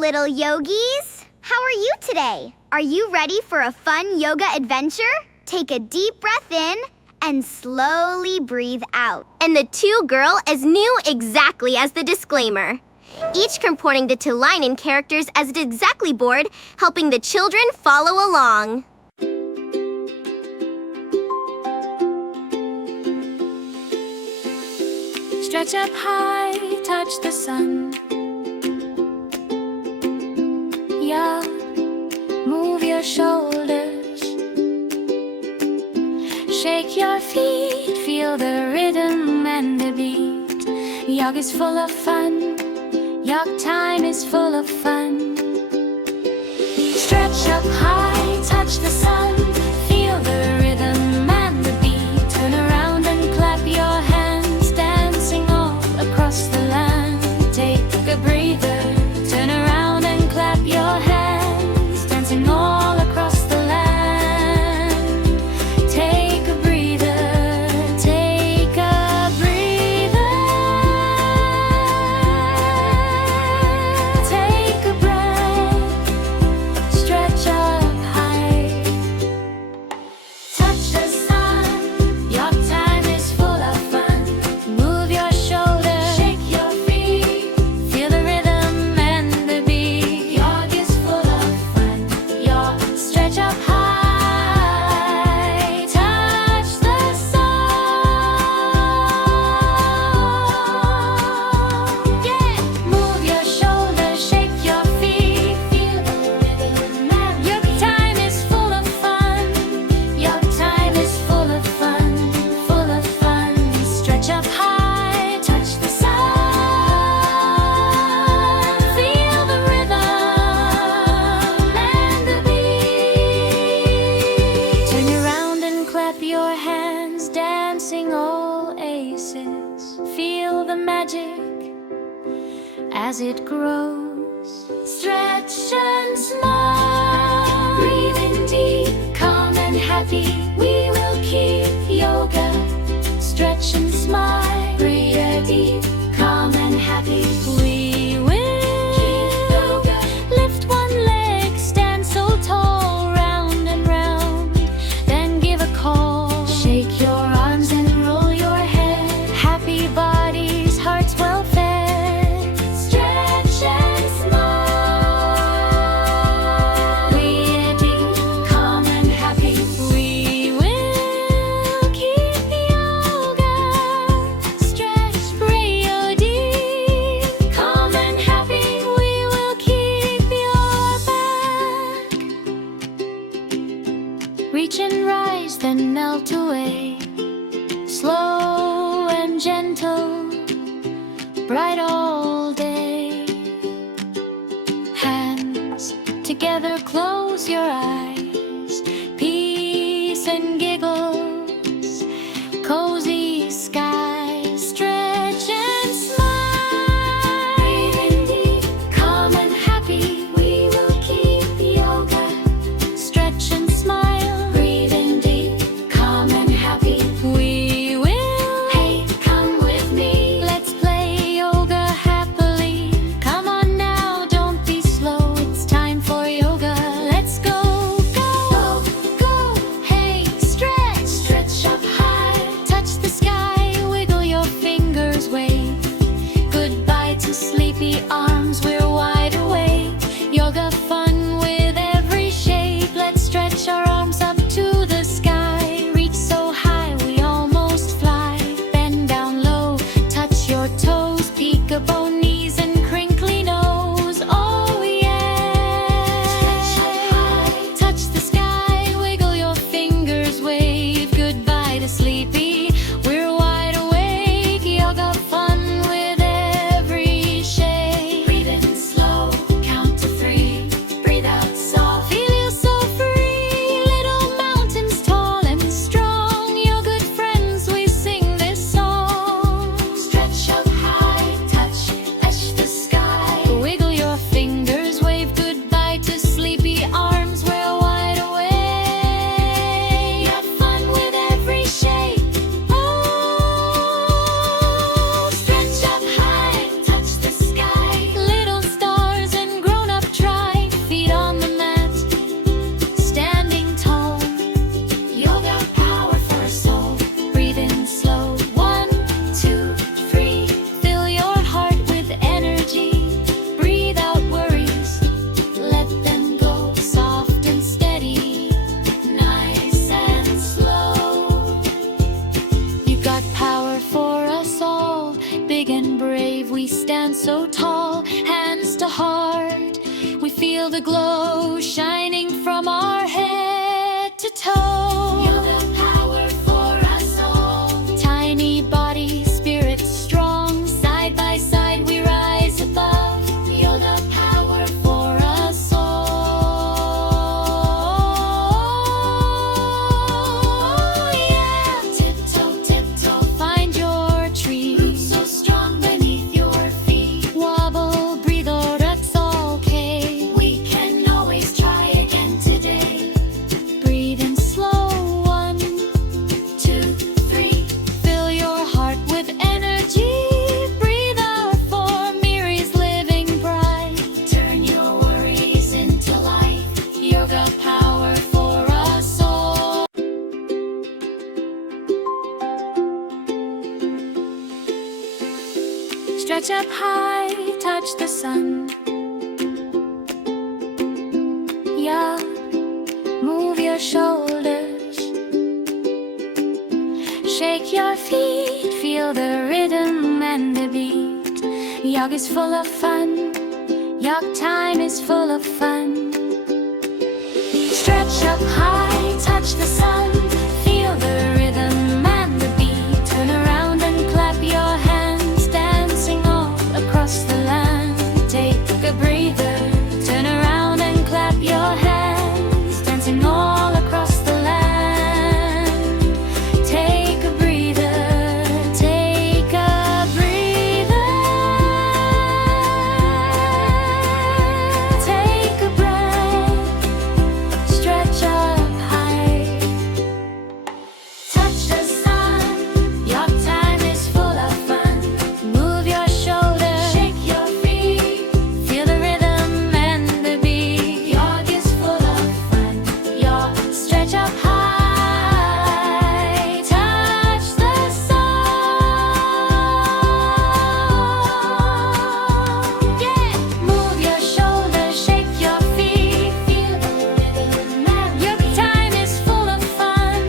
little yogis! How are you today? Are you ready for a fun yoga adventure? Take a deep breath in and slowly breathe out. And the two girls knew exactly as the disclaimer. Each comporting the two line characters as the exactly board, helping the children follow along. Stretch up high, touch the sun. Yeah, move your shoulders. Shake your feet, feel the rhythm and the beat. Yoga's full of fun. Yoga time is full of fun. Stretch up high, touch the sun. Feel the rhythm and the beat. Turn around and clap your hands, dancing all across the land. Take a breather. Turn around and clap your hands, dancing all across the land. Take a breather. Take a breather. Take a breath. Stretch up high. Touch the sun. Your time is full of fun. Move your shoulders. Shake your feet. Feel the rhythm and the beat. Yoga is full of fun. Yoga. Stretch up high. Touch the sun. Yeah. Move your shoulders. Shake your feet. Feel the rhythm and your time is full of fun. Your time is full of fun. Full of fun. Stretch up high. Touch the sun. Feel the rhythm and the beat. Turn around and clap your hands, dancing all aces. Feel the magic as it grows. Stretch and smile. Breathe in deep, calm and happy. We will keep yoga. Stretch and smile. Breathe deep, calm and happy. We will keep yoga. Lift one leg, stand so tall, round and round. Then give a call. Shake your arms and roll your head. Happy bodies, hearts well fed. Stretch and smile. Breathe deep, calm and happy. We will keep yoga. Stretch, breathe deep, calm and happy. We will keep your back. Reach and rise, then melt away. Slow and gentle, bright all day. Hands together, close your eyes. Peace and giggles, cozy skies. Stretch and smile. Breathe in deep, calm and happy. We will keep yoga. Stretch and smile. Breathe in deep, calm and happy. We will. Hey, come with me. Let's play yoga happily. Come on now, don't be slow. It's time for yoga. Let's go. Feel the glow shining from our head to toe. You're the power for us all. Tiny body, spirit strong. Side by side we rise above. You're the power for us all. Yeah. Tiptoe, tiptoe, find your tree. Roots so strong beneath your feet. Wobble, breathe, or that's okay. We can always try again today. Breathe in slow, 1, 2, 3. Fill your heart with energy. Breathe out for Miri's living bright. Turn your worries into light. Yoga power for us all. Stretch up high, touch the sun. Yeah, move your shoulders. Shake your feet, feel the rhythm and the beat. Yoga's full of fun. Yoga time is full of fun. Stretch up high, touch the sun. Feel the rhythm and the beat. Turn around and clap your hands, dancing all across the land. Take a breather. Turn around and clap your hands, dancing all across the land. Take a breather. Take a breather. Take a breath. Stretch up high. Touch the sun. Your time is full of fun. Move your shoulders. Shake your feet. Feel the rhythm and the beat. Yoga is full of fun. Yoga. Stretch up high. Touch the sun. Yeah. Move your shoulders. Shake your feet. Feel the rhythm and your time is full of fun.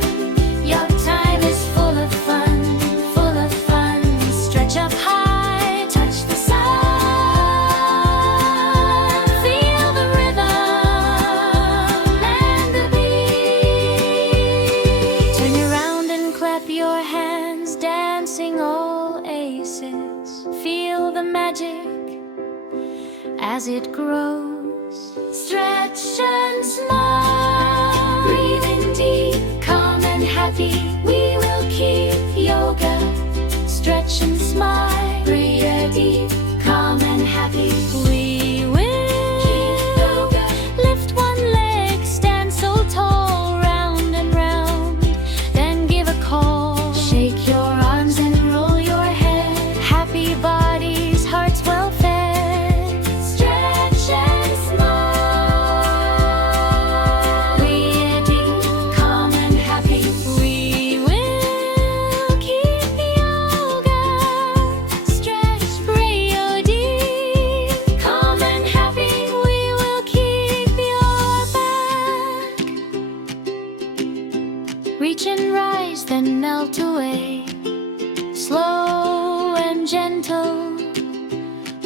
Your time is full of fun. Full of fun. Stretch up high. Touch the sun. Feel the rhythm and the beat. Turn around and clap your hands, dancing all aces. Feel the magic as it grows. Stretch and smile. Breathe in deep, calm and happy. We will keep yoga. Stretch and smile. Breathe deep, calm and happy. We will keep yoga. Lift one leg, stand so tall, round and round. Then give a call. Shake your arms and roll your head. Happy bodies, hearts well fed. Stretch and smile. Breathe deep, calm and happy. We will keep yoga. Stretch, breathe deep, calm and happy. We will keep your back. Reach and rise, then melt away. Slow and gentle,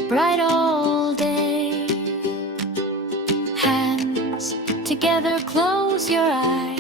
bright all day. Hands together, close your eyes.